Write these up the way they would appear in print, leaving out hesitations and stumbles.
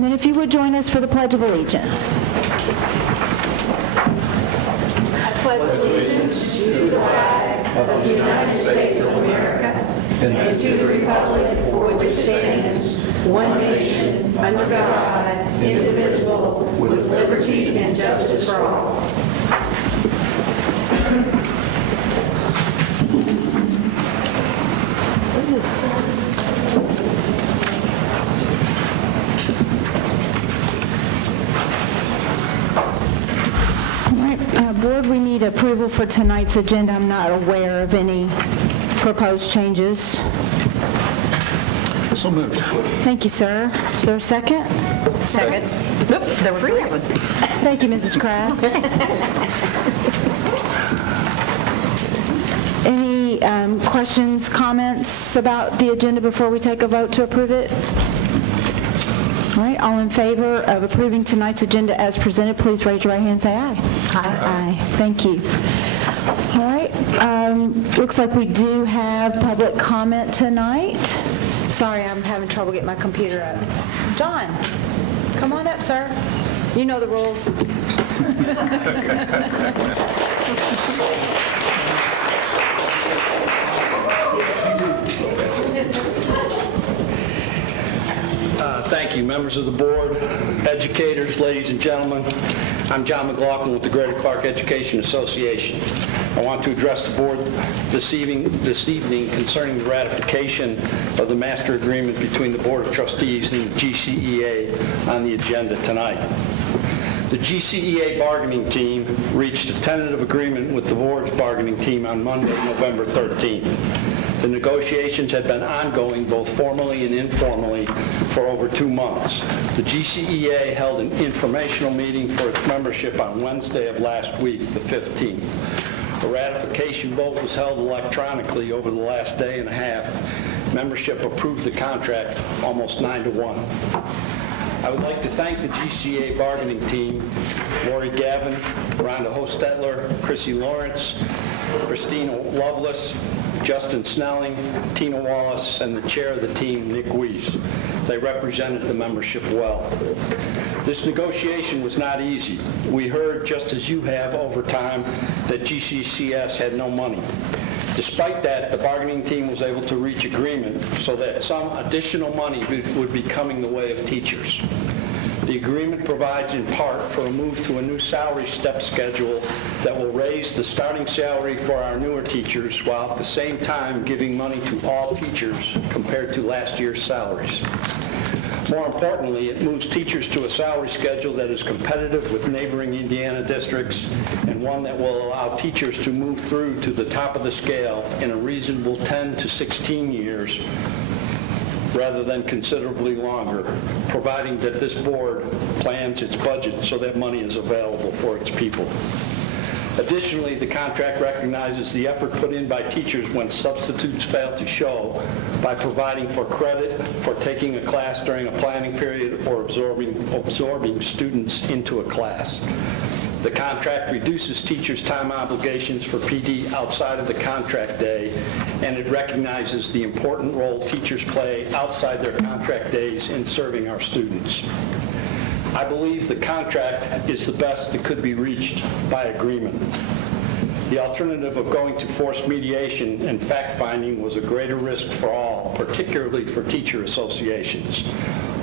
And then if you would join us for the Pledge of Allegiance. I pledge allegiance to the flag of the United States of America and to the republic for which it stands, one nation, under God, indivisible, with liberty and justice for all. Board, we need approval for tonight's agenda. I'm not aware of any proposed changes. So moved. Thank you, sir. Is there a second? Second. Nope, there were three of us. Thank you, Mrs. Kraft. Any questions, comments about the agenda before we take a vote to approve it? All right, all in favor of approving tonight's agenda as presented, please raise your right hand and say aye. Aye. Thank you. All right, looks like we do have public comment tonight. Sorry, I'm having trouble getting my computer up. John, come on up, sir. You know the rules. Thank you, members of the board, educators, ladies and gentlemen. I'm John McLaughlin with the Greater Clark Education Association. I want to address the board this evening concerning the ratification of the master agreement between the Board of Trustees and the GCEA on the agenda tonight. The GCEA bargaining team reached a tentative agreement with the board's bargaining team on Monday, November 13th. The negotiations had been ongoing both formally and informally for over 2 months. The GCEA held an informational meeting for its membership on Wednesday of last week, the 15th. A ratification vote was held electronically over the last day and a half. Membership approved the contract almost 9-1. I would like to thank the GCA bargaining team, Lori Gavin, Rhonda Hostetler, Chrissy Lawrence, Christina Lovelace, Justin Snelling, Tina Wallace, and the chair of the team, Nick Weiss. They represented the membership well. This negotiation was not easy. We heard, just as you have over time, that GCCS had no money. Despite that, the bargaining team was able to reach agreement so that some additional money would be coming the way of teachers. The agreement provides in part for a move to a new salary step schedule that will raise the starting salary for our newer teachers while at the same time giving money to all teachers compared to last year's salaries. More importantly, it moves teachers to a salary schedule that is competitive with neighboring Indiana districts and one that will allow teachers to move through to the top of the scale in a reasonable 10 to 16 years rather than considerably longer, providing that this board plans its budget so that money is available for its people. Additionally, the contract recognizes the effort put in by teachers when substitutes fail to show by providing for credit for taking a class during a planning period or absorbing students into a class. The contract reduces teachers' time obligations for PD outside of the contract day, and it recognizes the important role teachers play outside their contract days in serving our students. I believe the contract is the best that could be reached by agreement. The alternative of going to forced mediation and fact-finding was a greater risk for all, particularly for teacher associations,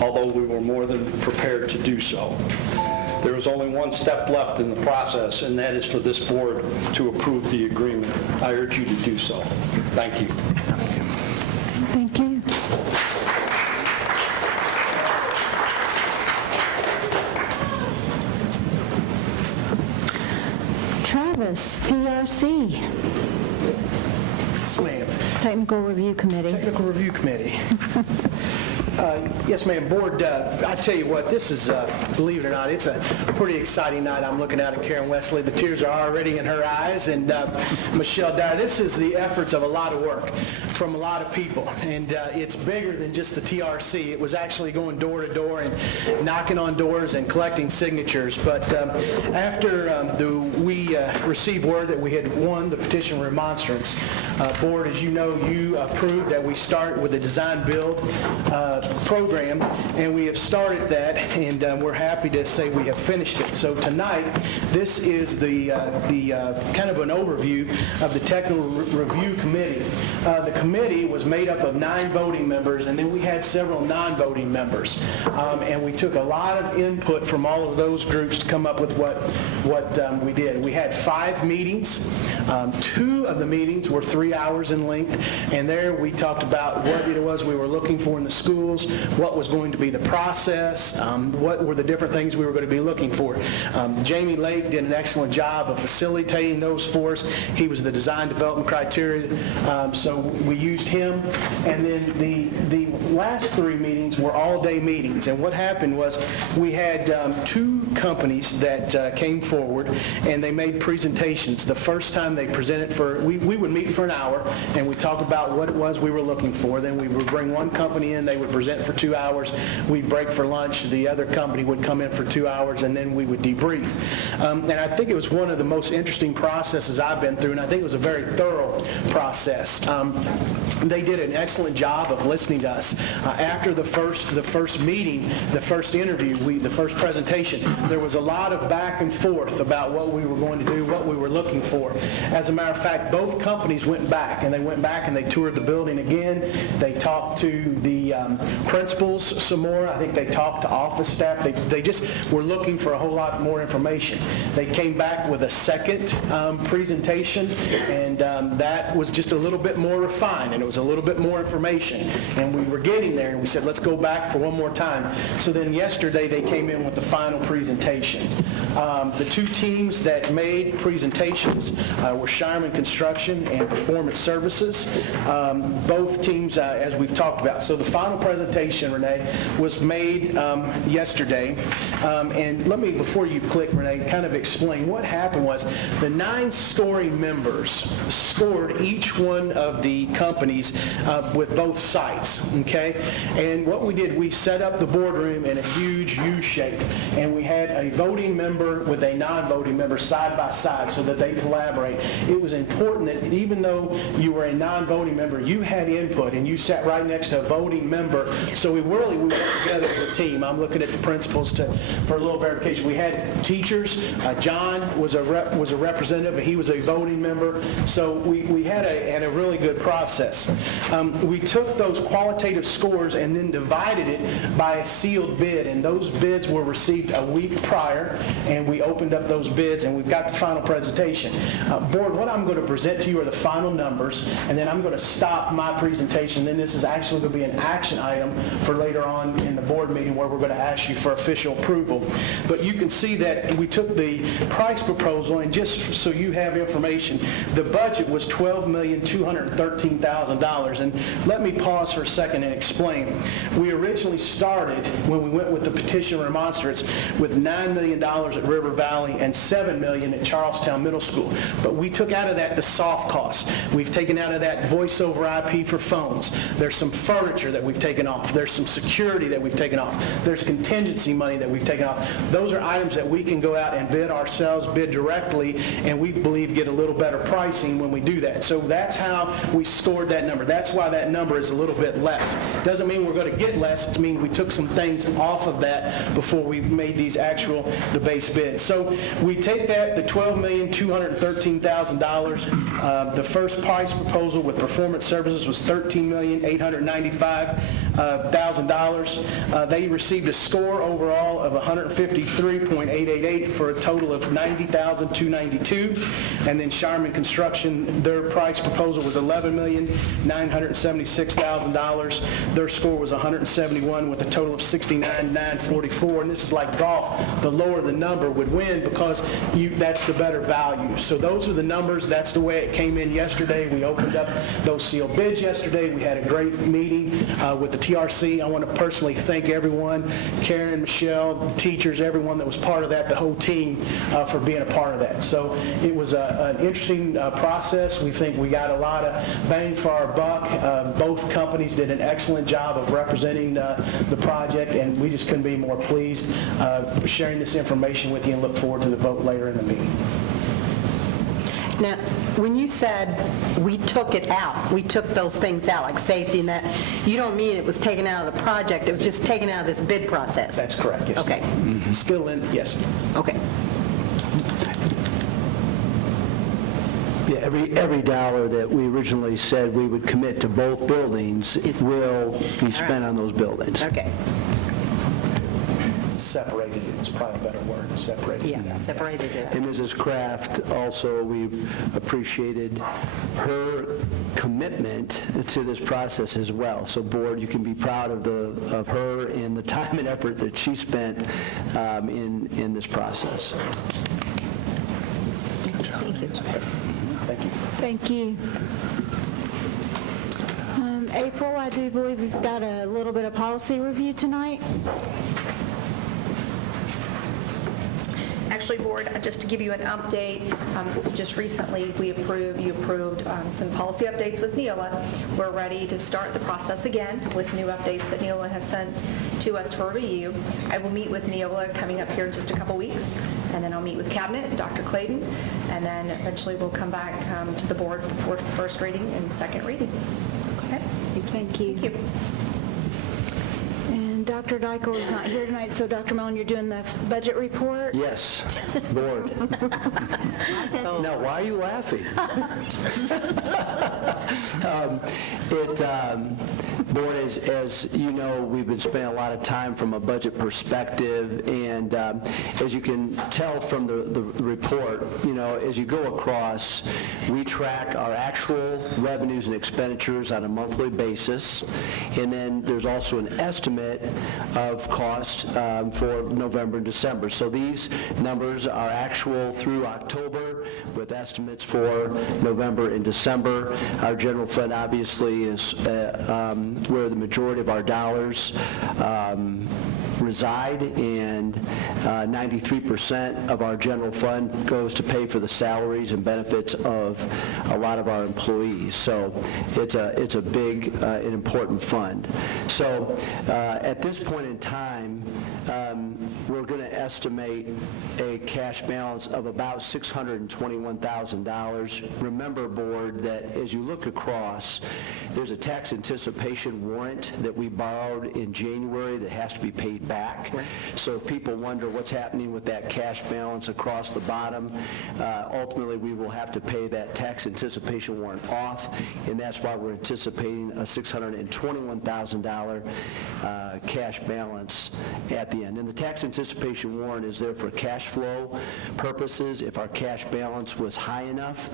although we were more than prepared to do so. There is only one step left in the process, and that is for this board to approve the agreement. I urge you to do so. Thank you. Thank you. Travis, TRC. Yes, ma'am. Technical Review Committee. Technical Review Committee. Yes, ma'am. Board, I tell you what, this is, believe it or not, it's a pretty exciting night. I'm looking out at Karen Wesley. The tears are already in her eyes. And Michelle Dyer, this is the efforts of a lot of work from a lot of people. And it's bigger than just the TRC. It was actually going door to door and knocking on doors and collecting signatures. But after we received word that we had won the petition remonstrance, Board, as you know, you approved that we start with a design build program, and we have started that, and we're happy to say we have finished it. So tonight, this is the kind of an overview of the Technical Review Committee. The committee was made up of 9 voting members, and then we had several non-voting members. And we took a lot of input from all of those groups to come up with what we did. We had 5 meetings. 2 of the meetings were 3 hours in length, and there we talked about what it was we were looking for in the schools, what was going to be the process, what were the different things we were going to be looking for. Jamie Lake did an excellent job of facilitating those for us. He was the design development criteria, so we used him. And then the last 3 meetings were all-day meetings, and what happened was we had 2 companies that came forward, and they made presentations. The first time they presented we would meet for an hour, and we'd talk about what it was we were looking for. Then we would bring one company in, they would present for 2 hours, we'd break for lunch, the other company would come in for 2 hours, and then we would debrief. And I think it was one of the most interesting processes I've been through, and I think it was a very thorough process. They did an excellent job of listening to us. After the first meeting, the first interview, the first presentation, there was a lot of back and forth about what we were going to do, what we were looking for. As a matter of fact, both companies went back, and they toured the building again. They talked to the principals some more. I think they talked to office staff. They just were looking for a whole lot more information. They came back with a second presentation, and that was just a little bit more refined, and it was a little bit more information. And we were getting there, and we said, let's go back for one more time. So then yesterday, they came in with the final presentation. The 2 teams that made presentations were Shireman Construction and Performance Services. Both teams, as we've talked about. So the final presentation, Renee, was made yesterday. And let me, before you click, Renee, kind of explain what happened was the 9 scoring members scored each one of the companies with both sites, okay? And what we did, we set up the boardroom in a huge U shape, and we had a voting member with a non-voting member side by side so that they collaborate. It was important that even though you were a non-voting member, you had input, and you sat right next to a voting member. So we worked together as a team. I'm looking at the principals for a little verification. We had teachers. John was a representative, and he was a voting member. So we had a really good process. We took those qualitative scores and then divided it by a sealed bid, and those bids were received a week prior, and we opened up those bids, and we've got the final presentation. Board, what I'm going to present to you are the final numbers, and then I'm going to stop my presentation. Then this is actually going to be an action item for later on in the board meeting where we're going to ask you for official approval. But you can see that we took the price proposal, and just so you have information, the budget was $12,213,000. And let me pause for a second and explain. We originally started, when we went with the petition remonstrance, with $9 million at River Valley and $7 million at Charlestown Middle School. But we took out of that the soft costs. We've taken out of that voice over IP for phones. There's some furniture that we've taken off. There's some security that we've taken off. There's contingency money that we've taken off. Those are items that we can go out and bid ourselves, bid directly, and we believe get a little better pricing when we do that. So that's how we scored that number. That's why that number is a little bit less. Doesn't mean we're going to get less. It means we took some things off of that before we made these the base bids. So we take that, the $12,213,000. The first price proposal with Performance Services was $13,895,000. They received a score overall of 153.888 for a total of $90,292. And then Shireman Construction, their price proposal was $11,976,000. Their score was 171 with a total of 69,944. And this is like golf. The lower the number would win because that's the better value. So those are the numbers. That's the way it came in yesterday. We opened up those sealed bids yesterday. We had a great meeting with the TRC. I want to personally thank everyone, Karen, Michelle, the teachers, everyone that was part of that, the whole team for being a part of that. So it was an interesting process. We think we got a lot of bang for our buck. Both companies did an excellent job of representing the project, and we just couldn't be more pleased sharing this information with you and look forward to the vote later in the meeting. Now, when you said we took it out, we took those things out, like safety and that, you don't mean it was taken out of the project, it was just taken out of this bid process? That's correct, yes. Okay, ma'am. Still in, yes. okay. Yeah, every dollar that we originally said we would commit to both buildings will be spent on those buildings. Okay, Separated is probably a better word, separated. yeah, separated it. And Mrs. Kraft, also, we've appreciated her commitment to this process as well. So, Board, you can be proud of her and the time and effort that she spent in this process. Thank you. Thank you. April, I do believe we've got a little bit of policy review tonight. Actually, Board, just to give you an update, just recently you approved some policy updates with Neola. We're ready to start the process again with new updates that Neola has sent to us for review. I will meet with Neola coming up here in just a couple weeks, and then I'll meet with Cabinet, Dr. Clayton, and then eventually we'll come back to the Board for first reading and second reading. Okay? Thank you. Thank you. And Dr. Dykle is not here tonight, so Dr. Mellon, you're doing the budget report? Yes, Board. Now, why are you laughing? Board, as you know, we've been spending a lot of time from a budget perspective, and as you can tell from the report, as you go across, we track our actual revenues and expenditures on a monthly basis, and then there's also an estimate of cost for November and December. So these numbers are actual through October with estimates for November and December. Our general fund obviously is where the majority of our dollars reside, and 93% of our general fund goes to pay for the salaries and benefits of a lot of our employees. So it's a big and important fund. So at this point in time, we're going to estimate a cash balance of about $621,000. Remember, Board, that as you look across, there's a tax anticipation warrant that we borrowed in January that has to be paid back. So if people wonder what's happening with that cash balance across the bottom, ultimately we will have to pay that tax anticipation warrant off, and that's why we're anticipating a $621,000 cash balance at the end. And the tax anticipation warrant is there for cash flow purposes. If our cash balance was high enough,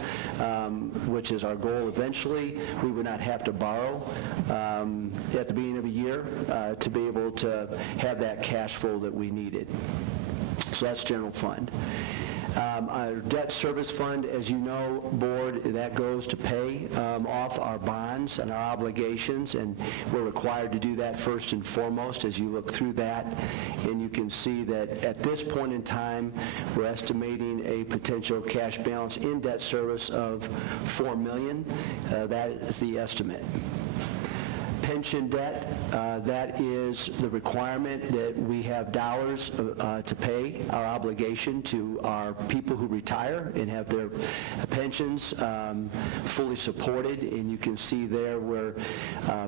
which is our goal eventually, we would not have to borrow at the beginning of a year to be able to have that cash flow that we needed. So that's general fund. Our debt service fund, as you know, Board, that goes to pay off our bonds and our obligations, and we're required to do that first and foremost as you look through that. And you can see that at this point in time, we're estimating a potential cash balance in debt service of $4 million. That is the estimate. Pension debt, that is the requirement that we have dollars to pay our obligation to our people who retire and have their pensions fully supported. And you can see there we're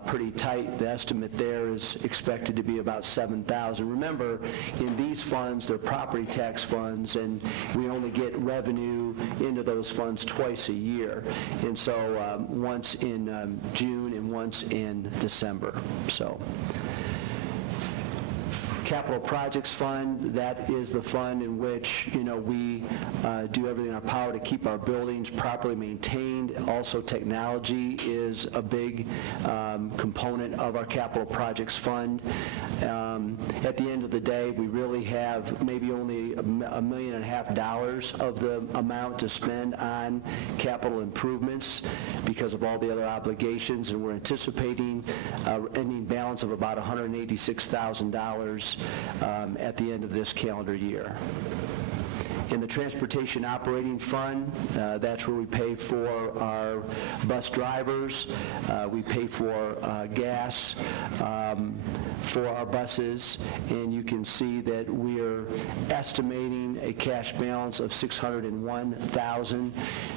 pretty tight. The estimate there is expected to be about $7,000. Remember, in these funds, they're property tax funds, and we only get revenue into those funds twice a year. And so once in June and once in December. So, Capital Projects Fund, that is the fund in which, we do everything in our power to keep our buildings properly maintained. Also, technology is a big component of our Capital Projects Fund. At the end of the day, we really have maybe only $1.5 million of the amount to spend on capital improvements because of all the other obligations, and we're anticipating an ending balance of about $186,000 at the end of this calendar year. In the Transportation Operating Fund, that's where we pay for our bus drivers, we pay for gas for our buses, and you can see that we are estimating a cash balance of $601,000.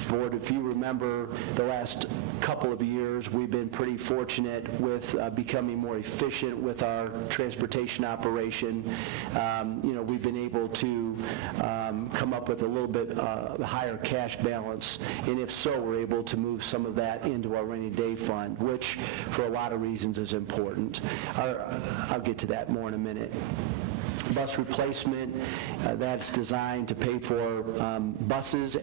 Board, if you remember the last couple of years, we've been pretty fortunate with becoming more efficient with our transportation operation. We've been able to come up with a little bit higher cash balance, and if so, we're able to move some of that into our rainy day fund, which for a lot of reasons is important. I'll get to that more in a minute. Bus replacement, that's designed to pay for buses,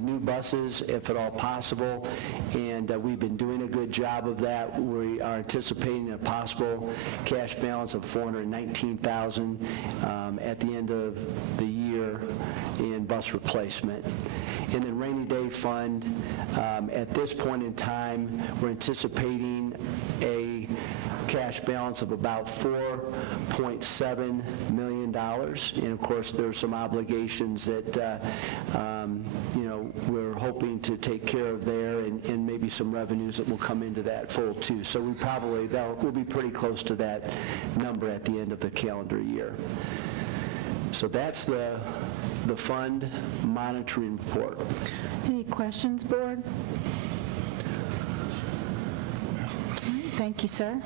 new buses, if at all possible, and we've been doing a good job of that. We are anticipating a possible cash balance of $419,000 at the end of the year in bus replacement. And then rainy day fund, at this point in time, we're anticipating a cash balance of about $4.7 million. And of course, there's some obligations that we're hoping to take care of there, and maybe some revenues that will come into that fold too. So we'll be pretty close to that number at the end of the calendar year. So that's the fund monitoring report. Any questions, Board? Thank you, sir.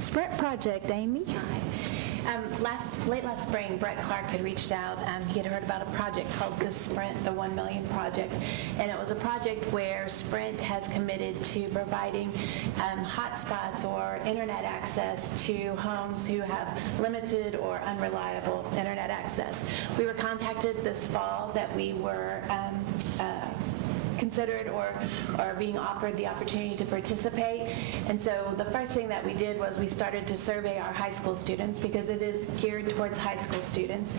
Sprint project, Amy? Late last spring, Brett Clark had reached out. He had heard about a project called the Sprint, the 1 Million Project, and it was a project where Sprint has committed to providing hotspots or internet access to homes who have limited or unreliable internet access. We were contacted this fall that we were considered or being offered the opportunity to participate. And so the first thing that we did was we started to survey our high school students, because it is geared towards high school students,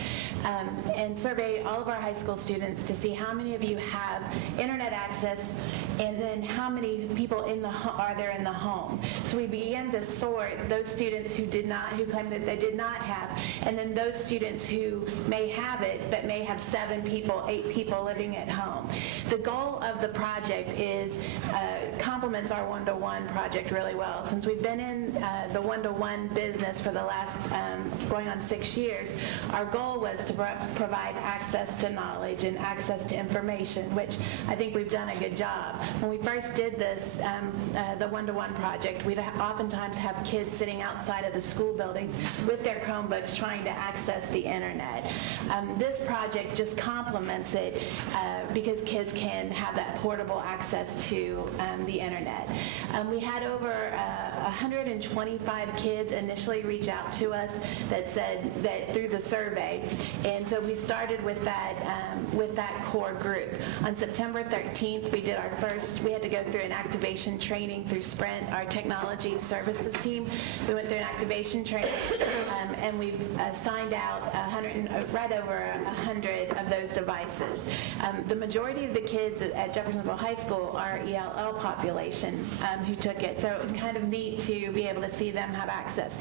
and survey all of our high school students to see how many of you have internet access, and then how many people are there in the home. So we began to sort those students who claimed that they did not have, and then those students who may have it but may have 7 people, 8 people living at home. The goal of the project is complements our one-to-one project really well. Since we've been in the one-to-one business for the last going on 6 years, our goal was to provide access to knowledge and access to information, which I think we've done a good job. When we first did this, the one-to-one project, we'd oftentimes have kids sitting outside of the school buildings with their Chromebooks trying to access the internet. This project just complements it because kids can have that portable access to the internet. We had over 125 kids initially reach out to us that said that through the survey, and so we started with that core group. On September 13th, we had to go through an activation training through Sprint, our technology services team. We went through an activation training, and we've signed out right over 100 of those devices. The majority of the kids at Jeffersonville High School are ELL population who took it, so it was kind of neat to be able to see them have access.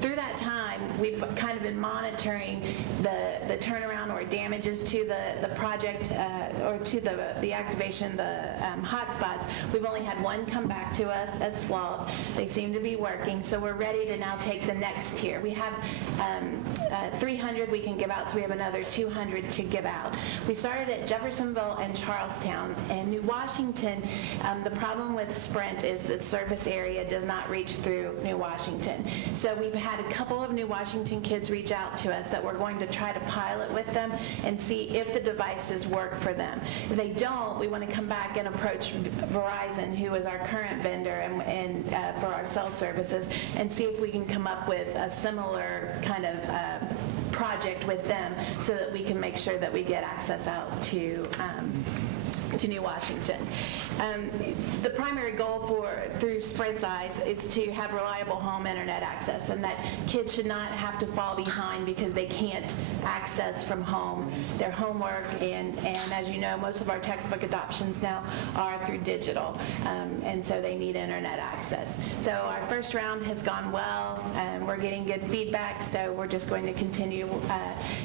Through that time, we've kind of been monitoring the turnaround or damages to the project or to the activation, the hotspots. We've only had one come back to us as flawed. They seem to be working, so we're ready to now take the next tier. We have 300 we can give out, so we have another 200 to give out. We started at Jeffersonville and Charlestown. And New Washington, the problem with Sprint is that service area does not reach through New Washington. So we've had a couple of New Washington kids reach out to us that we're going to try to pilot with them and see if the devices work for them. If they don't, we want to come back and approach Verizon, who is our current vendor and for our cell services, and see if we can come up with a similar kind of project with them so that we can make sure that we get access out to to New Washington. The primary goal through Spread's Eyes is to have reliable home internet access, and that kids should not have to fall behind because they can't access from home their homework, and as you know, most of our textbook adoptions now are through digital, and so they need internet access. So our first round has gone well, and we're getting good feedback, so we're just going to continue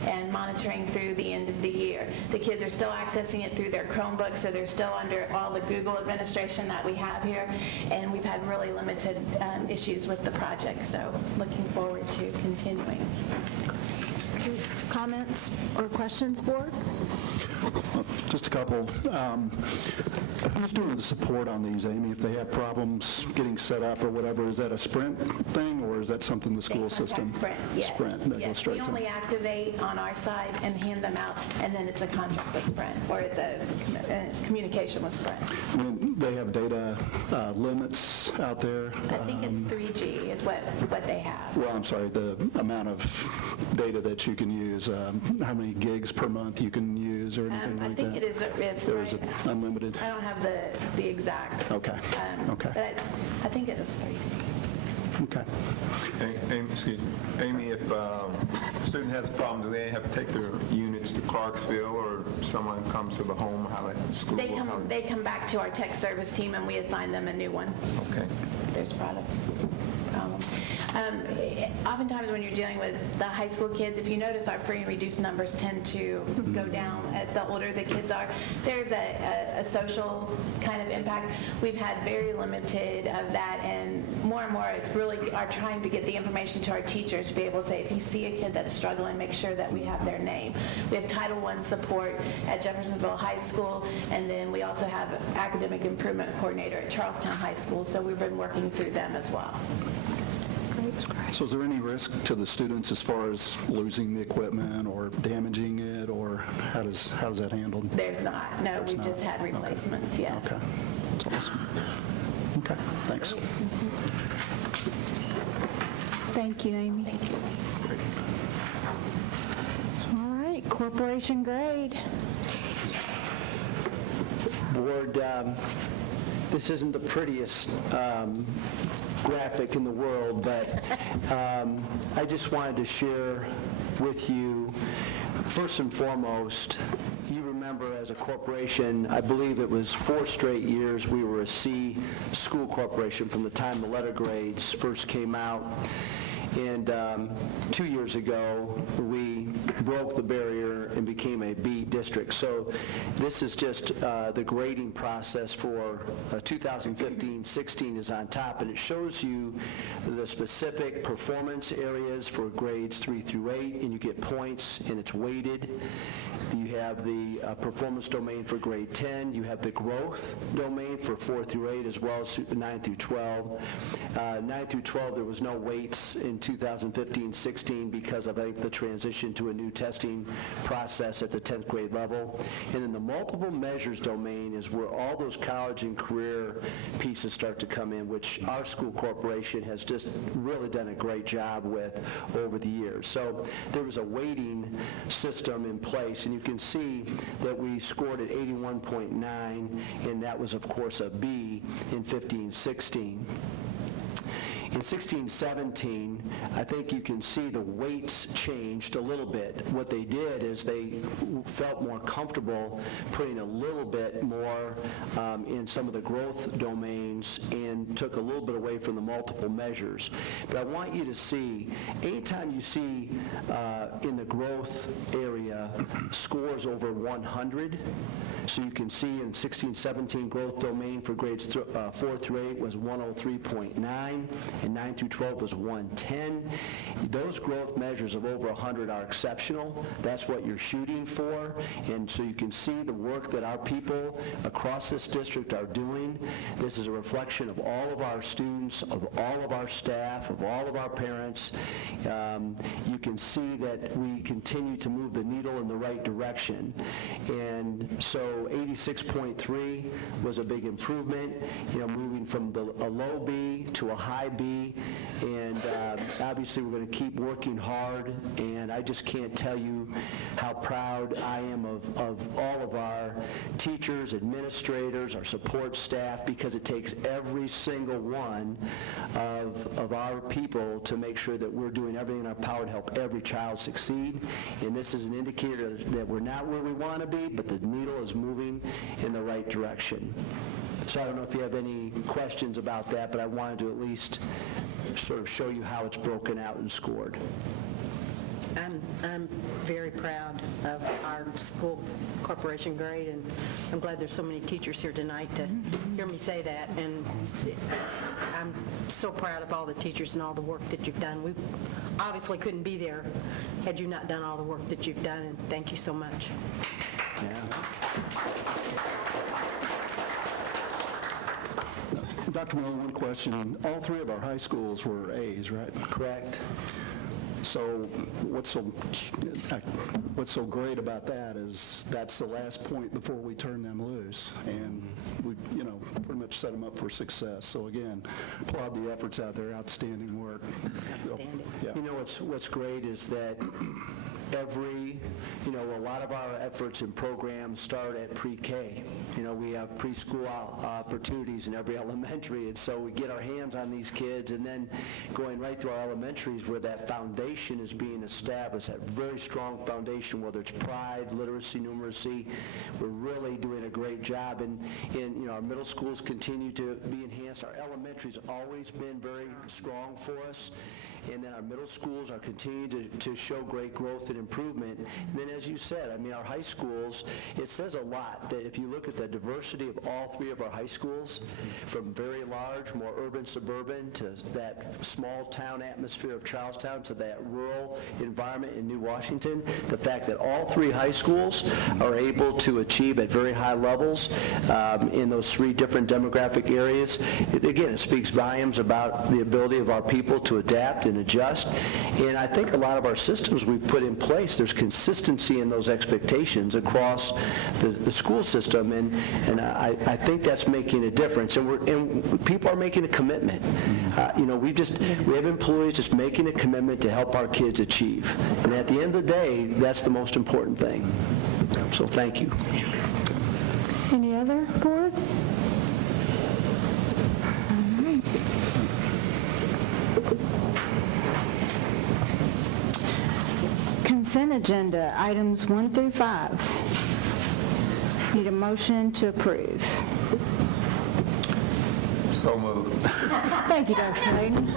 and monitoring through the end of the year. The kids are still accessing it through their Chromebooks, so they're still under all the Google administration that we have here, and we've had really limited issues with the project, so looking forward to continuing. Comments or questions, board? Just a couple. Who's doing the support on these, Amy? If they have problems getting set up or whatever, is that a Sprint thing, or is that something the school system? Sprint, yes. Sprint, that goes Yes, straight we to only them. activate on our side and hand them out, and then it's a contract with Sprint, or it's a communication with Sprint. I mean, they have data limits out there. I think it's 3G is what they have. Well, I'm sorry, the amount of data that you can use, how many gigs per month you can use or anything I like think that? it is Or is it right. unlimited? I don't have the exact. Okay, okay. But I think it is 3G. Okay. Amy, excuse me. Amy, if a student has a problem, do they have to take their units to Clarksville, or someone comes to the home? How the school? They come back to our tech service team, and we assign them a new one. Okay. If there's a problem. Oftentimes when you're dealing with the high school kids, if you notice, our free and reduced numbers tend to go down at the older the kids are. There's a social kind of impact. We've had very limited of that, and more it's really are trying to get the information to our teachers to be able to say, if you see a kid that's struggling, make sure that we have their name. We have Title I support at Jeffersonville High School, and then we also have Academic Improvement Coordinator at Charlestown High School, so we've been working through them as well. So is there any risk to the students as far as losing the equipment or damaging it, or how does that handled? There's not. No, we've just had replacements, yes. Okay, that's awesome. Okay, thanks. Thank you, Amy. Thank you. All right, corporation grade. Board, this isn't the prettiest graphic in the world, but I just wanted to share with you, first and foremost, you remember as a corporation, I believe it was 4 straight years we were a C school corporation from the time the letter grades first came out. And 2 years ago, we broke the barrier and became a B district. So this is just the grading process for 2015-16 is on top, and it shows you the specific performance areas for grades 3 through 8, and you get points, and it's weighted. You have the performance domain for grade 10. You have the growth domain for 4 through 8, as well as 9 through 12. 9 through 12, there was no weights in 2015-16 because of, I think, the transition to a new testing process at the 10th grade level. And then the multiple measures domain is where all those college and career pieces start to come in, which our school corporation has just really done a great job with over the years. So there was a weighting system in place, and you can see that we scored at 81.9, and that was, of course, a B in 15-16. In 16-17, I think you can see the weights changed a little bit. What they did is they felt more comfortable putting a little bit more in some of the growth domains and took a little bit away from the multiple measures. But I want you to see, anytime you see in the growth area scores over 100, so you can see in 16-17 growth domain for grades 4 through 8 was 103.9, and 9 through 12 was 110. Those growth measures of over 100 are exceptional. That's what you're shooting for, and so you can see the work that our people across this district are doing. This is a reflection of all of our students, of all of our staff, of all of our parents. You can see that we continue to move the needle in the right direction, and so 86.3 was a big improvement, moving from a low B to a high B, and obviously we're going to keep working hard, and I just can't tell you how proud I am of all of our teachers, administrators, our support staff, because it takes every single one of our people to make sure that we're doing everything in our power to help every child succeed. And this is an indicator that we're not where we want to be, but the needle is moving in the right direction. So I don't know if you have any questions about that, but I wanted to at least sort of show you how it's broken out and scored. I'm very proud of our school corporation grade, and I'm glad there's so many teachers here tonight to hear me say that. And I'm so proud of all the teachers and all the work that you've done. We obviously couldn't be there had you not done all the work that you've done, and thank you so much. Dr. Miller, one question. All three of our high schools were A's, right? Correct. So what's so great about that is that's the last point before we turn them loose, and we, pretty much set them up for success. So again, applaud the efforts out there. Outstanding work. Outstanding. Yeah. What's great is that a lot of our efforts and programs start at pre-K. We have preschool opportunities in every elementary, and so we get our hands on these kids, and then going right through our elementaries where that foundation is being established, that very strong foundation, whether it's pride, literacy, numeracy. We're really doing a great job, and our middle schools continue to be enhanced. Our elementary's always been very strong for us, and then our middle schools are continuing to show great growth and improvement. And then, as you said, our high schools, it says a lot that if you look at the diversity of all three of our high schools, from very large, more urban, suburban, to that small town atmosphere of Charlestown, to that rural environment in New Washington, the fact that all three high schools are able to achieve at very high levels in those three different demographic areas, it speaks volumes about the ability of our people to adapt and adjust. And I think a lot of our systems we've put in place, there's consistency in those expectations across the school system, and I think that's making a difference. And people are making a commitment. We have employees just making a commitment to help our kids achieve. And at the end of the day, that's the most important thing. So thank you. Any other board? Consent agenda, items 1 through 5. Need a motion to approve. So moved. Thank you, Dr. Clayton.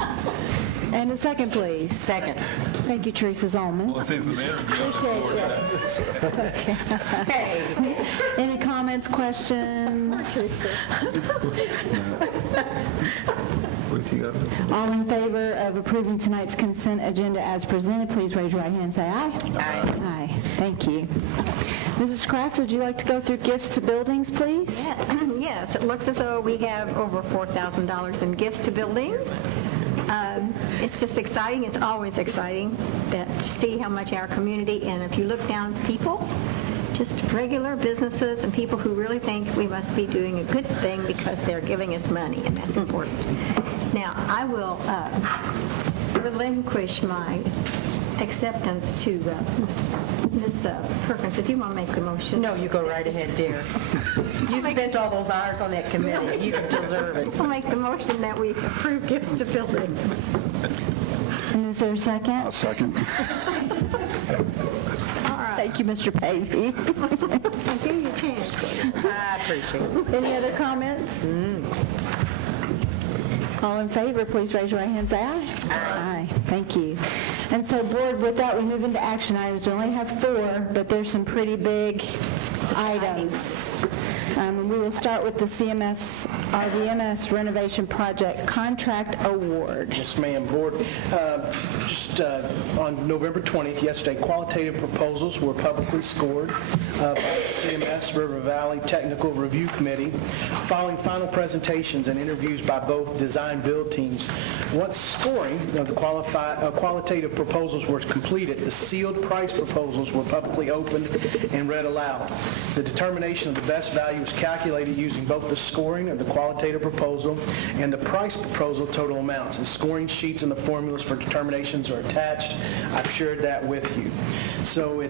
And a second, please. Second. Thank you, Teresa Zolman. Well, since the mayor will be on the board, Okay. Any comments, questions? what's he got? All in favor of approving tonight's consent agenda as presented, please raise your right hand and say aye. Aye. Aye. Thank you. Mrs. Kraft, would you like to go through gifts to buildings, please? Yes, it looks as though we have over $4,000 in gifts to buildings. It's just exciting. It's always exciting to see how much our community, and if you look down people, just regular businesses and people who really think we must be doing a good thing because they're giving us money, and that's important. Now, I will relinquish my acceptance to Ms. Perkins, if you want to make the motion. No, you go right ahead, dear. You spent all those hours on that committee. You deserve it. I'll make the motion that we approve gifts to buildings. And is there a second? I'll second. Thank you, Mr. Pavey. I'll give you a chance. I appreciate it. Any other comments? All in favor, please raise your right hand and say aye. Aye. Thank you. And so, board, with that, we move into action items. We only have 4, but there's some pretty big items. We will start with the RVMS renovation project contract award. Yes, ma'am. Board, just on November 20th, yesterday, qualitative proposals were publicly scored by the CMS River Valley Technical Review Committee, following final presentations and interviews by both design-build teams. Once scoring of the qualitative proposals were completed, the sealed price proposals were publicly opened and read aloud. The determination of the best value value was calculated using both the scoring of the qualitative proposal and the price proposal total amounts. The scoring sheets and the formulas for determinations are attached. I've shared that with you. So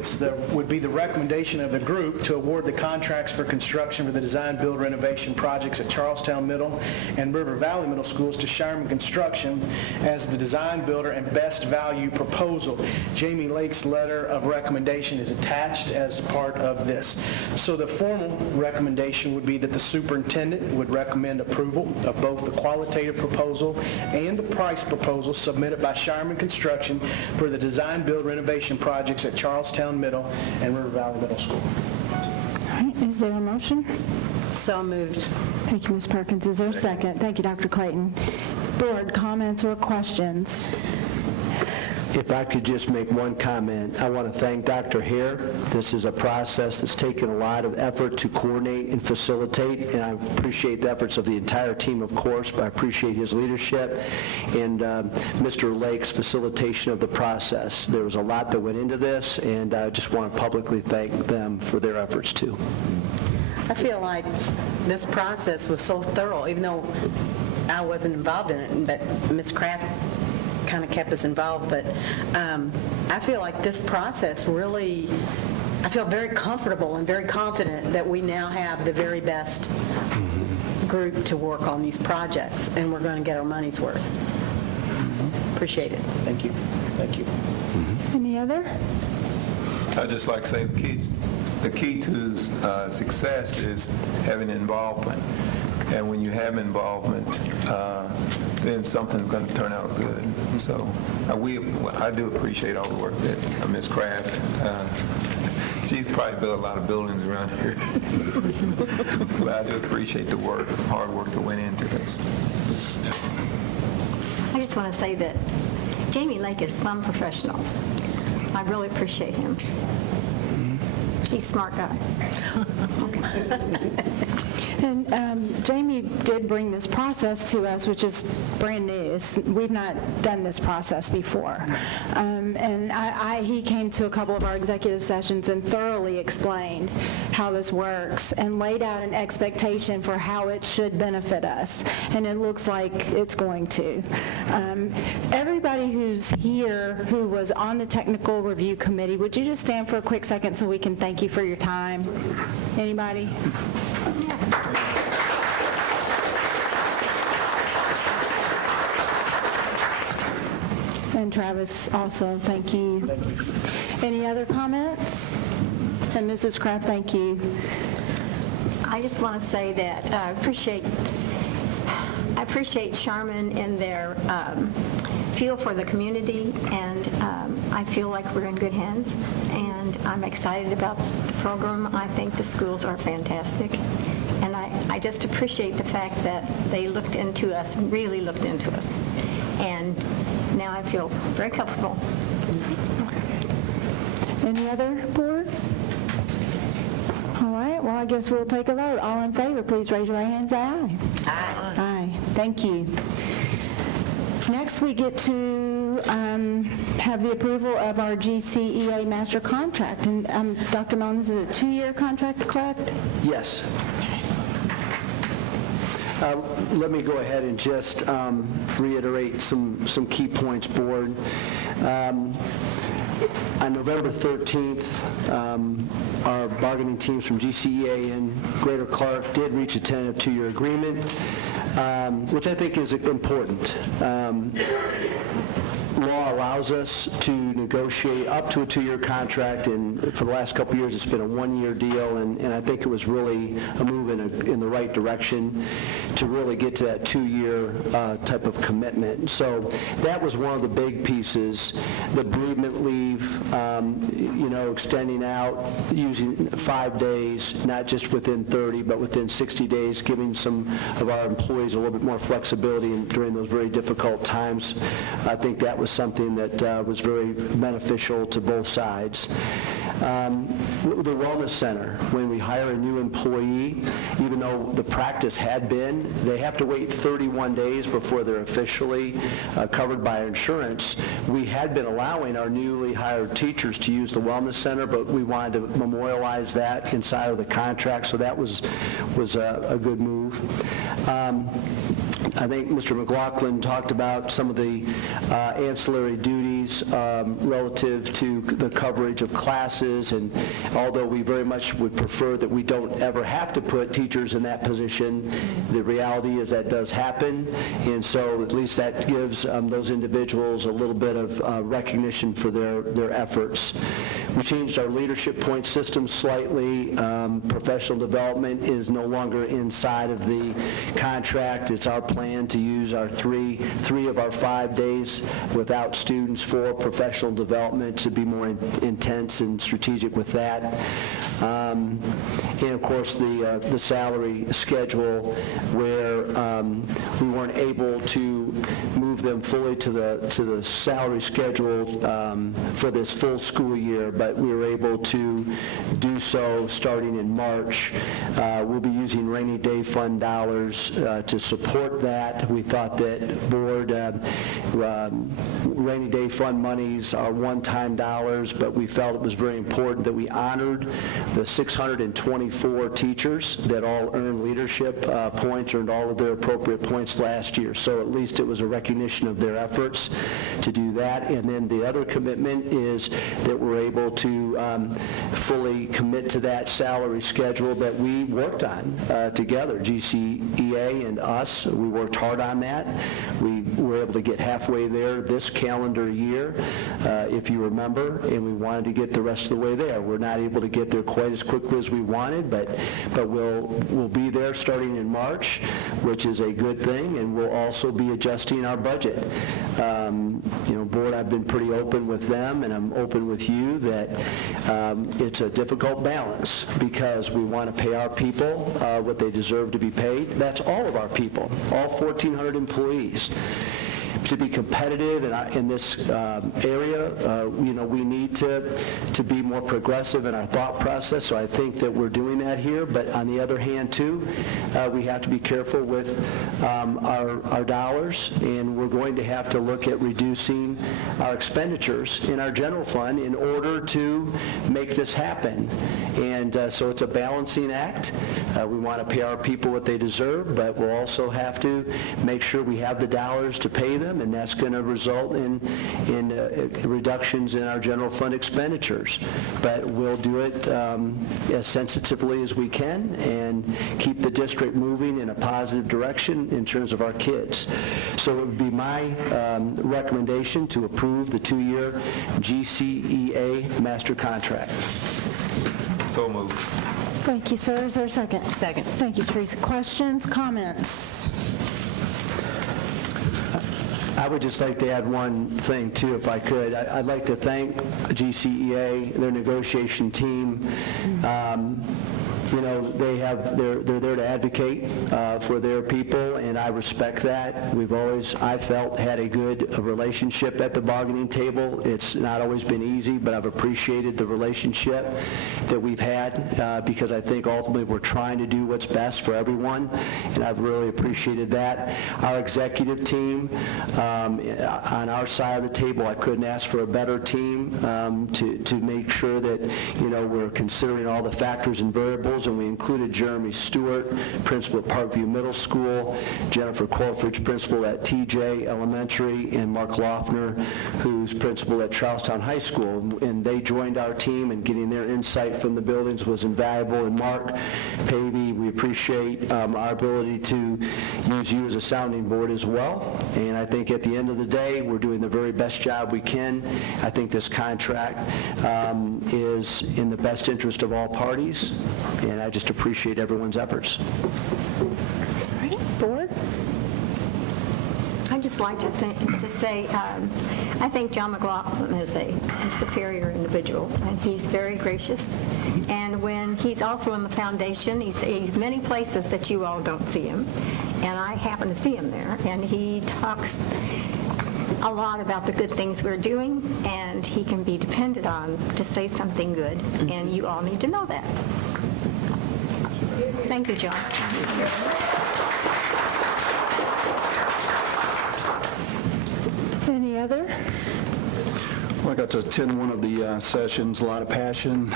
would be the recommendation of the group to award the contracts for construction for the design, build, renovation projects at Charlestown Middle and River Valley Middle Schools to Shireman Construction as the design builder and best value proposal. Jamie Lake's letter of recommendation is attached as part of this. So the formal recommendation would be that the superintendent would recommend approval of both the qualitative proposal and the price proposal submitted by Shireman Construction for the design, build, renovation projects at Charlestown Middle and River Valley Middle School. All right, is there a motion? So moved. Thank you, Ms. Perkins. Is there a second? Thank you, Dr. Clayton. Board comments or questions? If I could just make one comment, I want to thank Dr. Hare. This is a process that's taken a lot of effort to coordinate and facilitate, and I appreciate the efforts of the entire team, of course, but I appreciate his leadership and Mr. Lake's facilitation of the process. There was a lot that went into this, and I just want to publicly thank them for their efforts, too. I feel like this process was so thorough, even though I wasn't involved in it, but Ms. Kraft kind of kept us involved, but I feel like this process really, I feel very comfortable and very confident that we now have the very best group to work on these projects, and we're going to get our money's worth. Appreciate it. Thank you. Thank you. Any other? I'd just like to say the key to success is having involvement. And when you have involvement, then something's going to turn out good. So I do appreciate all the work that Ms. Kraft, she's probably built a lot of buildings around here. But I do appreciate the hard work that went into this. I just want to say that Jamie Lake is some professional. I really appreciate him. He's a smart guy. And Jamie did bring this process to us, which is brand new. We've not done this process before. And he came to a couple of our executive sessions and thoroughly explained how this works and laid out an expectation for how it should benefit us. And it looks like it's going to. Everybody who's here who was on the technical review committee, would you just stand for a quick second so we can thank you for your time? Anybody? And Travis also, thank you. Any other comments? And Mrs. Kraft, thank you. I just want to say that I appreciate Sharman and their feel for the community, and I feel like we're in good hands, and I'm excited about the program. I think the schools are fantastic, and I just appreciate the fact that they looked into us, really looked into us, and now I feel very comfortable. Any other board? All right, well, I guess we'll take a vote. All in favor, please raise your right hand and say aye. Aye. Aye. Thank you. Next, we get to have the approval of our GCEA master contract. And Dr. Mellon, this is a 2-year contract, correct? Yes. Let me go ahead and just reiterate some key points, Board. On November 13th, our bargaining teams from GCEA and Greater Clark did reach a tentative 2-year agreement, which I think is important. Law allows us to negotiate up to a 2-year contract, and for the last couple of years, it's been a 1-year deal, and I think it was really a move in the right direction to really get to that 2-year type of commitment. So that was one of the big pieces. The bereavement leave, extending out, using 5 days, not just within 30, but within 60 days, giving some of our employees a little bit more flexibility during those very difficult times. I think that was something something that was very beneficial to both sides. The Wellness Center, when we hire a new employee, even though the practice had been, they have to wait 31 days before they're officially covered by insurance. We had been allowing our newly hired teachers to use the Wellness Center, but we wanted to memorialize that inside of the contract, so that was a good move. I think Mr. McLaughlin talked about some of the ancillary duties relative to the coverage of classes, and although we very much would prefer that we don't ever have to put teachers in that position, the reality is that does happen, and so at least that gives those individuals a little bit of recognition for their efforts. We changed our leadership point system slightly. Professional development is no longer inside of the contract. It's our plan to use our three of our 5 days without students for professional development, to be more intense and strategic with that. And of course the salary schedule, where we weren't able to move them fully to the salary schedule for this full school year, but we were able to do so starting in March. We'll be using rainy day fund dollars to support that. We thought that board rainy day fund monies are one-time dollars, but we felt it was very important that we honored the 624 teachers that all earned leadership points, earned all of their appropriate points last year. So at least it was a recognition of their efforts to do that. And then the other commitment is that we're able to fully commit to that salary schedule that we worked on together, GCEA and us. We worked hard on that. We were able to get halfway there this calendar year, if you remember, and we wanted to get the rest of the way there. We're not able to get there quite as quickly as we wanted, but we'll be there starting in March, which is a good thing, and we'll also be adjusting our budget. Board, I've been pretty open with them, and I'm open with you that it's a difficult balance, because we want to pay our people what they deserve to be paid. That's all of our people, all 1,400 employees. To be competitive in this area, we need to be more progressive in our thought process, so I think that we're doing that here. But on the other hand, too, we have to be careful with our dollars, and we're going to have to look at reducing our expenditures in our general fund in order to make this happen. And so it's a balancing act. We want to pay our people what they deserve, but we'll also have to make sure we have the dollars to pay them, and that's going to result in reductions in our general fund expenditures. But we'll do it as sensitively as we can and keep the district moving in a positive direction in terms of our kids. So it would be my recommendation to approve the 2-year GCEA master contract. So moved. Thank you, sir. Is there a second? Second. Thank you, Teresa. Questions, comments? I would just like to add one thing, too, if I could. I'd like to thank GCEA, their negotiation team. They're there to advocate for their people, and I respect that. We've always, I felt, had a good relationship at the bargaining table. It's not always been easy, but I've appreciated the relationship that we've had because I think ultimately we're trying to do what's best for everyone, and I've really appreciated that. Our executive team, on our side of the table, I couldn't ask for a better team to make sure that, we're considering all the factors and variables, and we included Jeremy Stewart, principal at Parkview Middle School, Jennifer Colfridge, principal at TJ Elementary, and Mark Loeffner, who's principal at Charlestown High School. And they joined our team, and getting their insight from the buildings was invaluable. And Mark Pavey, we appreciate our ability to use you as a sounding board as well. And I think at the end of the day, we're doing the very best job we can. I think this contract is in the best interest of all parties, and I just appreciate everyone's efforts. All right, board? I'd just like to say, I think John McLaughlin is a superior individual, and he's very gracious. And when he's also in the foundation, he's many places that you all don't see him, and I happen to see him there, and he talks a lot about the good things we're doing, and he can be depended on to say something good, and you all need to know that. Thank you, John. Any other? Well, I got to attend one of the sessions, a lot of passion,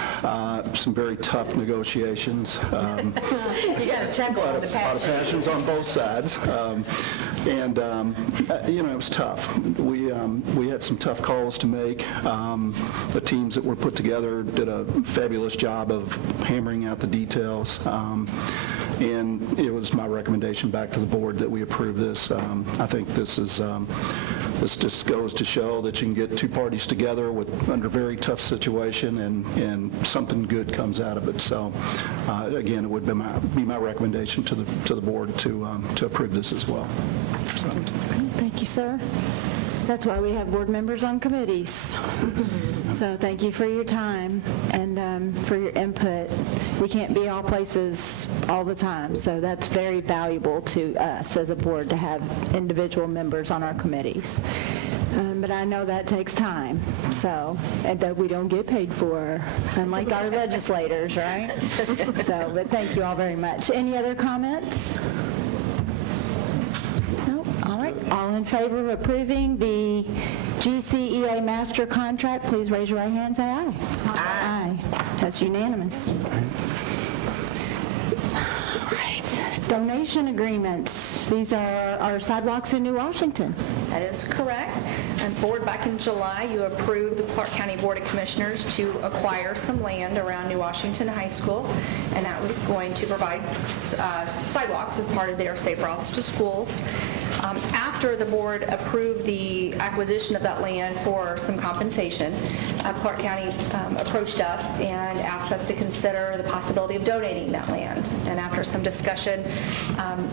some very tough negotiations. You got to chuckle on the A lot of passions on both sides. And it was tough. We had some tough calls to make. The teams that were put together did a fabulous job of hammering out the details. And it was my recommendation back to the board that we approve this. I think this just goes to show that you can get two parties together under a very tough situation, and something good comes out of it. So, again, it would be my recommendation to the board to approve this as well. So. Thank you, sir. That's why we have board members on committees. So thank you for your time and for your input. We can't be all places all the time, so that's very valuable to us as a board to have individual members on our committees. But I know that takes time, so, and that we don't get paid for, unlike our legislators, right? So, but thank you all very much. Any other comments? All right, all in favor of approving the GCEA master contract, please raise your right hand and say aye. Aye. That's unanimous. All right, donation agreements. These are our sidewalks in New Washington. That is correct. And board, back in July, you approved the Clark County Board of Commissioners to acquire some land around New Washington High School, and that was going to provide sidewalks as part of their Safe Routes to Schools. After the board approved the acquisition of that land for some compensation, Clark County approached us and asked us to consider the possibility of donating that land. And after some discussion,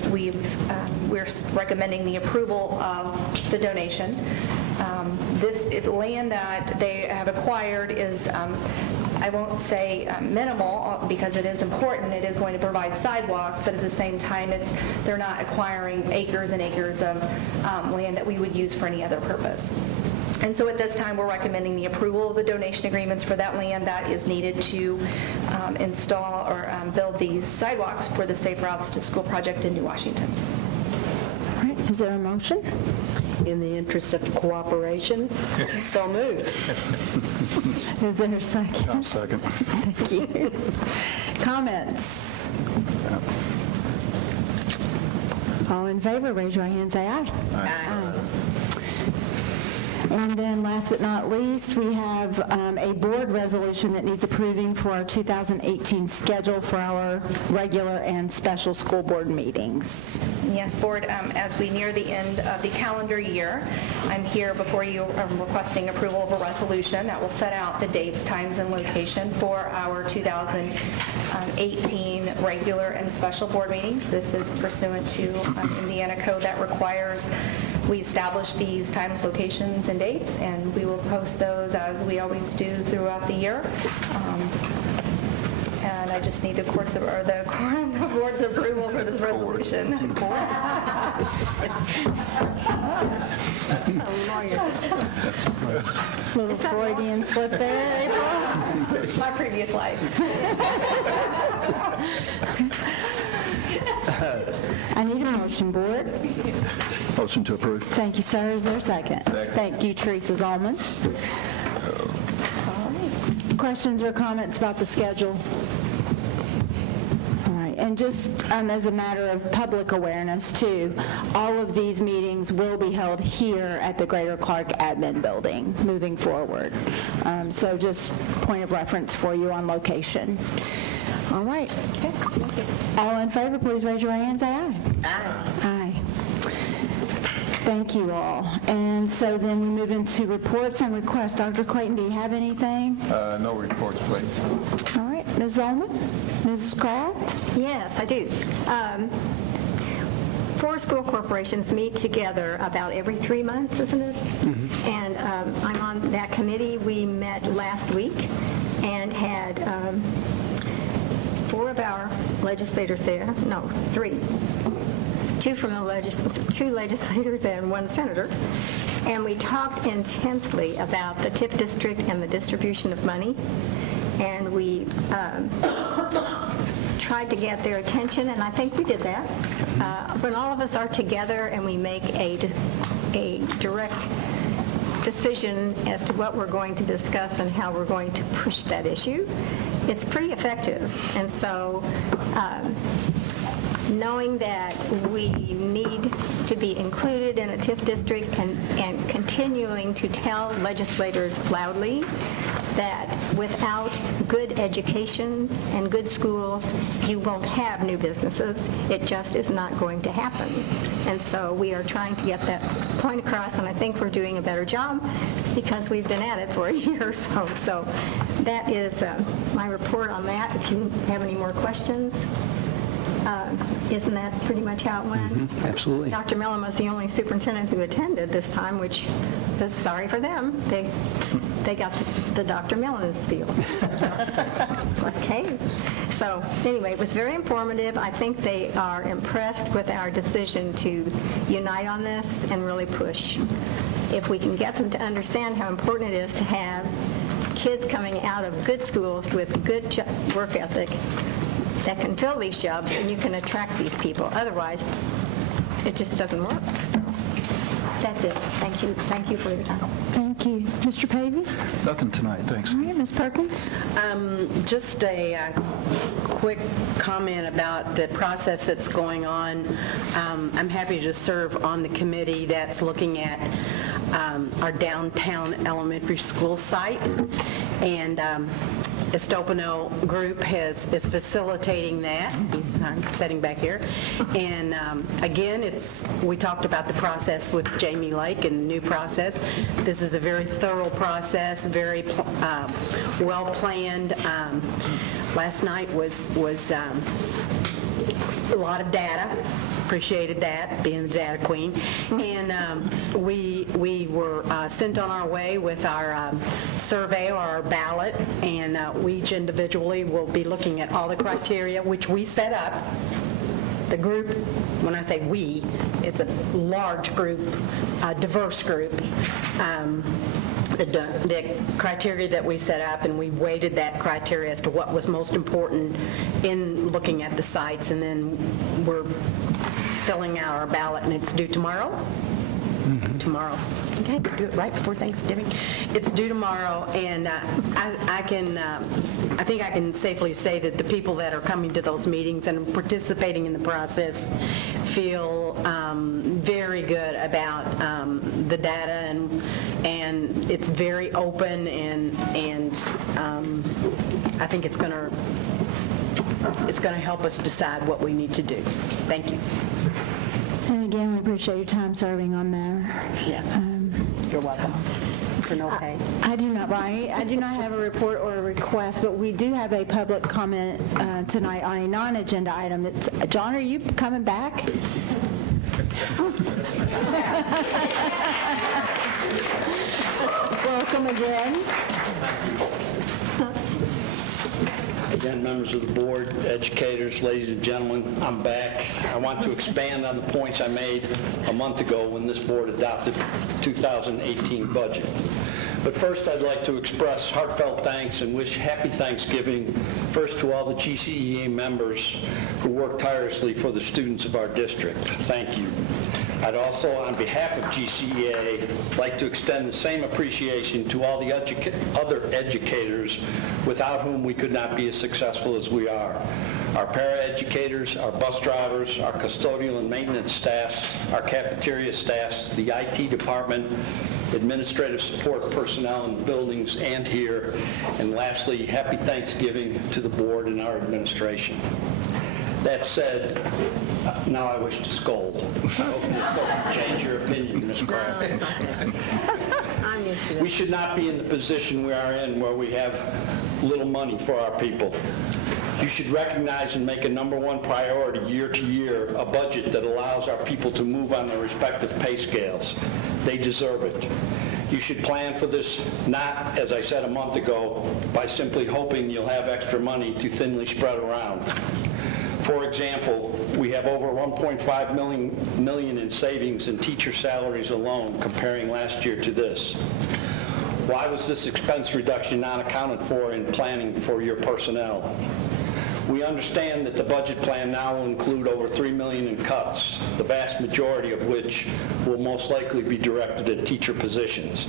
we're recommending the approval of the donation. This land that they have acquired is, I won't say minimal, because it is important. It is going to provide sidewalks, but at the same time, they're not acquiring acres and acres of land that we would use for any other purpose. And so at this time, we're recommending the approval of the donation agreements for that land that is needed to install or build these sidewalks for the Safe Routes to School project in New Washington. All right, is there a motion? In the interest of cooperation, so moved. Is there a second? I'll second. Thank you. Comments? All in favor, raise your right hand and say aye. Aye. And then last but not least, we have a board resolution that needs approving for our 2018 schedule for our regular and special school board meetings. Yes, Board, as we near the end of the calendar year, I'm here before you requesting approval of a resolution that will set out the dates, times, and location for our 2018 regular and special board meetings. This is pursuant to Indiana code that requires we establish these times, locations, and dates, and we will post those as we always do throughout the year. And I just need the board's approval for this resolution. Little Freudian slip there, April. My previous life. I need a motion, board. Motion to approve. Thank you, sir. Is there a second? Second. Thank you, Teresa Zalman. Questions or comments about the schedule? All right, and just as a matter of public awareness too, all of these meetings will be held here at the Greater Clark Admin Building moving forward. So just point of reference for you on location. All right. All in favor, please raise your right hand and say aye. Aye. Thank you all. And so then we move into reports and requests. Dr. Clayton, do you have anything? No reports, please. All right, Ms. Zolman? Mrs. Croft? Yes, I do. 4 school corporations meet together about every 3 months, isn't it? Mm-hmm. And I'm on that committee. We met last week and had 4 of our legislators there. No, 3. two legislators and one senator, and we talked intensely about the TIF district and the distribution of money, and we tried to get their attention, and I think we did that. When all of us are together and we make a direct decision as to what we're going to discuss and how we're going to push that issue, it's pretty effective. And so knowing that we need to be included in a TIF district and continuing to tell legislators loudly that without good education and good schools, you won't have new businesses. It just is not going to happen. And so we are trying to get that point across, and I think we're doing a better job because we've been at it for a year or so. So that is my report on that. If you have any more questions. Isn't that pretty much how it went? Absolutely. Dr. Mellon was the only superintendent who attended this time, which is sorry for them. They got the Dr. Mellon spiel. Okay. So anyway, it was very informative. I think they are impressed with our decision to unite on this and really push. If we can get them to understand how important it is to have kids coming out of good schools with good work ethic that can fill these jobs, and you can attract these people. Otherwise, it just doesn't work. So that's it. Thank you. Thank you for your time. Thank you. Mr. Pavey? Nothing tonight, thanks. All right, Ms. Perkins? Just a quick comment about the process that's going on. I'm happy to serve on the committee that's looking at our downtown elementary school site, and Estopano Group is facilitating that. He's sitting back here. And again, we talked about the process with Jamie Lake and the new process. This is a very thorough process, very well-planned. Last night was a lot of data. Appreciated that, being the data queen. And we were sent on our way with our survey or our ballot, and we each individually will be looking at all the criteria which we set up. The group, when I say we, it's a large group, a diverse group. The criteria that we set up, and we weighted that criteria as to what was most important in looking at the sites, and then we're filling out our ballot, and it's due tomorrow. Tomorrow. Okay, do it right before Thanksgiving. It's due tomorrow, and I think I can safely say that the people that are coming to those meetings and participating in the process feel very good about the data, and it's very open, and I think it's going to help us decide what we need to do. Thank you. And again, we appreciate your time serving on there. Yeah. You're welcome. For no pay. I do not have a report or a request, but we do have a public comment tonight on a non-agenda item. John, are you coming back? Welcome again. Again, members of the board, educators, ladies and gentlemen, I'm back. I want to expand on the points I made a month ago when this board adopted the 2018 budget. But first, I'd like to express heartfelt thanks and wish happy Thanksgiving first to all the GCEA members who work tirelessly for the students of our district. Thank you. I'd also, on behalf of GCEA, like to extend the same appreciation to all the other educators without whom we could not be as successful as we are. Our paraeducators, our bus drivers, our custodial and maintenance staffs, our cafeteria staffs, the IT department, administrative support personnel in the buildings and here, and lastly, happy Thanksgiving to the board and our administration. That said, now I wish to scold. I hope this doesn't change your opinion, Ms. Kraft. I'm used to it. We should not be in the position we are in where we have little money for our people. You should recognize and make a number one priority year to year a budget that allows our people to move on their respective pay scales. They deserve it. You should plan for this not, as I said a month ago, by simply hoping you'll have extra money to thinly spread around. For example, we have over 1.5 million in savings in teacher salaries alone comparing last year to this. Why was this expense reduction not accounted for in planning for your personnel? We understand that the budget plan now will include over $3 million in cuts, the vast majority of which will most likely be directed at teacher positions.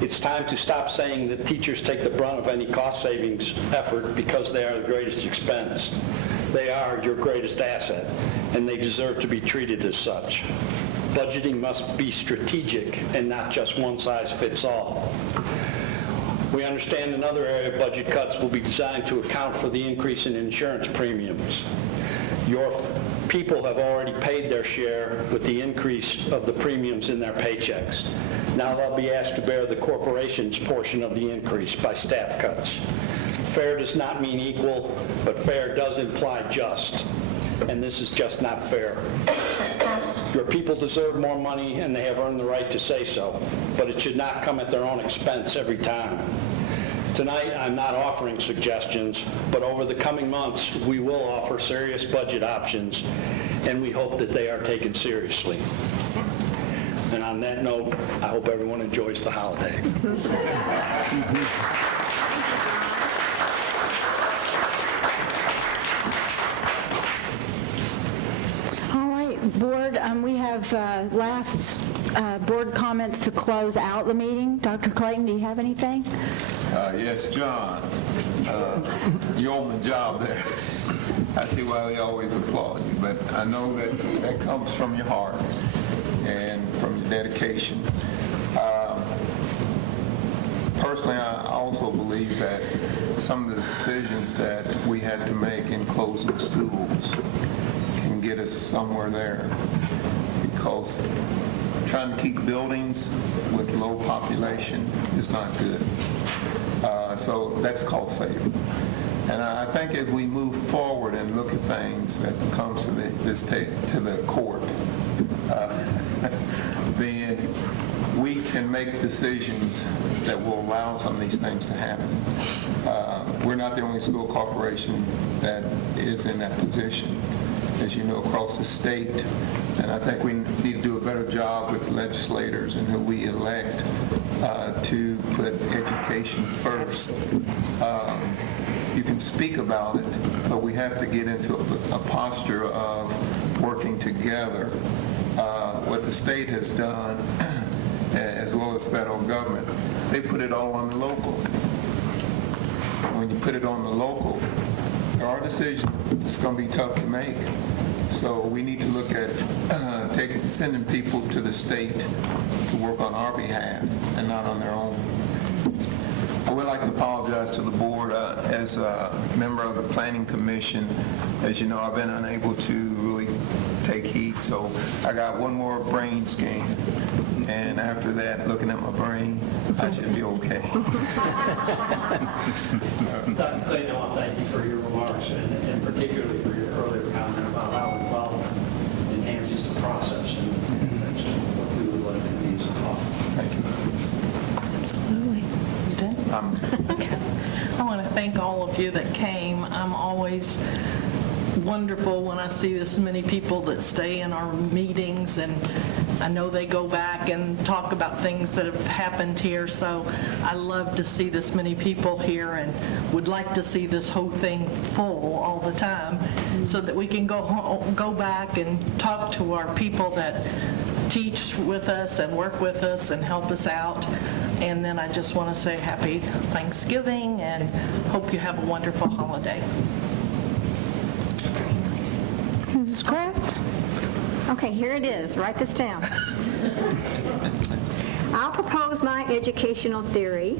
It's time to stop saying that teachers take the brunt of any cost savings effort because they are the greatest expense. They are your greatest asset, and they deserve to be treated as such. Budgeting must be strategic and not just one size fits all. We understand another area of budget cuts will be designed to account for the increase in insurance premiums. Your people have already paid their share with the increase of the premiums in their paychecks. Now they'll be asked to bear the corporation's portion of the increase by staff cuts. Fair does not mean equal, but fair does imply just, and this is just not fair. Your people deserve more money, and they have earned the right to say so, but it should not come at their own expense every time. Tonight, I'm not offering suggestions, but over the coming months, we will offer serious budget options, and we hope that they are taken seriously. And on that note, I hope everyone enjoys the holiday. Board, we have last board comments to close out the meeting. Dr. Clayton, do you have anything? Yes, John, yeoman job there. I see why they always applaud you, but I know that comes from your heart and from your dedication. Personally, I also believe that some of the decisions that we had to make in closing schools can get us somewhere there, because trying to keep buildings with low population is not good. So that's cost saving. And I think as we move forward and look at things that comes to the court, then we can make decisions that will allow some of these things to happen. We're not the only school corporation that is in that position, as you know, across the state. And I think we need to do a better job with legislators and who we elect to put education first. You can speak about it, but we have to get into a posture of working together. What the state has done, as well as federal government, they put it all on the local. When you put it on the local, there are decisions that's going to be tough to make. So we need to look at sending people to the state to work on our behalf and not on their own. I would like to apologize to the board. As a member of the Planning Commission, as you know, I've been unable to really take heed, so I got one more brain scan, and after that, looking at my brain, I should be okay. Dr. Clayton, I want to thank you for your remarks, and particularly for your earlier comment about how involvement enhances the process, and that's what we would like to be as a call. Thank you. Absolutely. You done? I want to thank all of you that came. I'm always wonderful when I see this many people that stay in our meetings, and I know they go back and talk about things that have happened here, so I love to see this many people here and would like to see this whole thing full all the time so that we can go back and talk to our people that teach with us and work with us and help us out. And then I just want to say happy Thanksgiving and hope you have a wonderful holiday. Mrs. Kraft? Okay, here it is. Write this down. I'll propose my educational theory.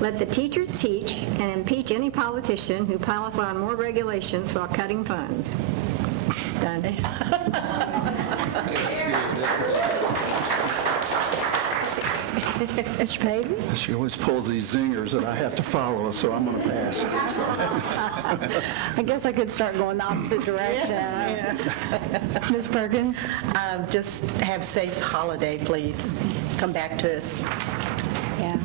Let the teachers teach and impeach any politician who piles on more regulations while cutting funds. Done. Mr. Payton? She always pulls these zingers that I have to follow, so I'm going to pass. I guess I could start going the opposite direction. Ms. Perkins? Just have safe holiday, please. Come back to us. Yeah.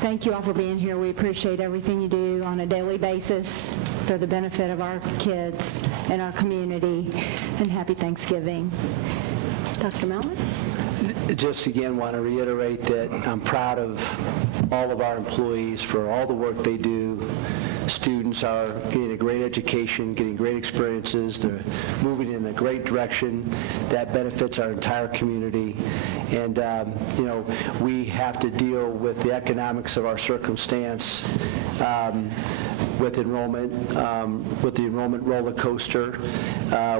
Thank you all for being here. We appreciate everything you do on a daily basis. for the benefit of our kids and our community. And happy Thanksgiving. Dr. Mellon? Just again want to reiterate that I'm proud of all of our employees for all the work they do. Students are getting a great education, getting great experiences. They're moving in a great direction that benefits our entire community. And, we have to deal with the economics of our circumstance with enrollment, with the enrollment roller coaster,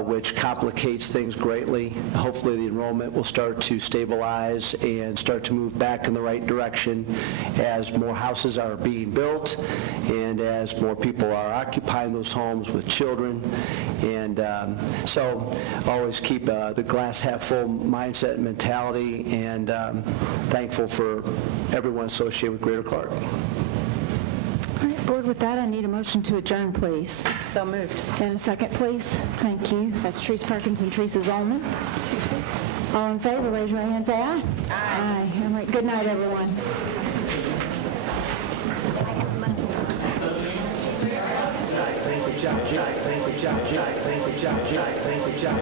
which complicates things greatly. Hopefully the enrollment will start to stabilize and start to move back in the right direction as more houses are being built and as more people are occupying those homes with children. And so always keep the glass half full mindset and mentality, and thankful for everyone associated with Greater Clark. All right, Board, with that, I need a motion to adjourn, please. So moved. And a second, please. Thank you. That's Teresa Perkins and Teresa Zolman. All in favor, raise your right hand, say aye. Aye. All right, good night, everyone. Thank you, John. Thank you, John. Thank you, John. Thank you, John.